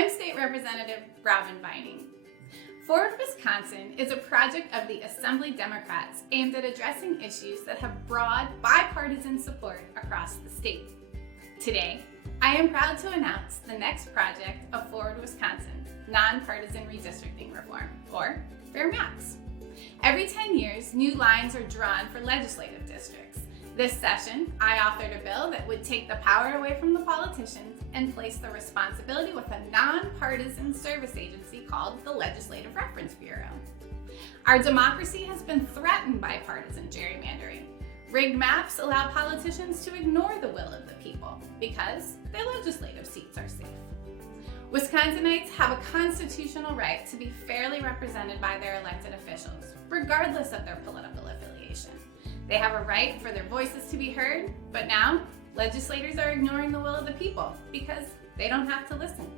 I'm State Representative Robyn Vining. Forward Wisconsin is a project of the Assembly Democrats aimed at addressing issues that have broad bipartisan support across the state. Today, I am proud to announce the next project of Forward Wisconsin, Non-partisan redistricting reform, or fair maps. Every 10 years, new lines are drawn for legislative districts. This session, I authored a bill that would take the power away from the politicians and place the responsibility with a nonpartisan service agency called the Legislative Reference Bureau. Our democracy has been threatened by partisan gerrymandering. Rigged maps allow politicians to ignore the will of the people because their legislative seats are safe. Wisconsinites have a constitutional right to be fairly represented by their elected officials, regardless of their political affiliation. They have a right for their voices to be heard, but now legislators are ignoring the will of the people because they don't have to listen.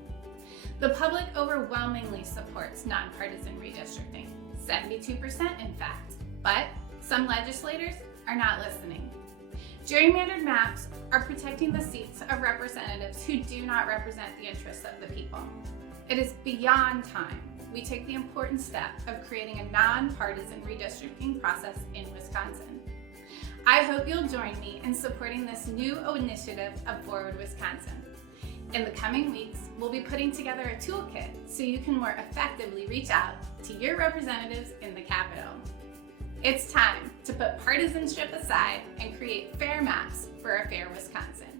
The public overwhelmingly supports nonpartisan redistricting, 72% in fact, but some legislators are not listening. Gerrymandered maps are protecting the seats of representatives who do not represent the interests of the people. It is beyond time we take the important step of creating a nonpartisan redistricting process in Wisconsin. I hope you'll join me in supporting this new initiative of Forward Wisconsin. In the coming weeks, we'll be putting together a toolkit so you can more effectively reach out to your representatives in the Capitol. It's time to put partisanship aside and create fair maps for a fair Wisconsin.